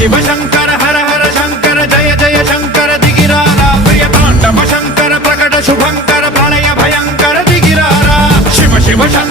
शिव शंकर हर हर शंकर जय जय शंकर दिगिरारा प्रिय तांडव शंकर प्रकट शुभंकर प्रलय भयंकर दिगिरारा शिव शिव शंकर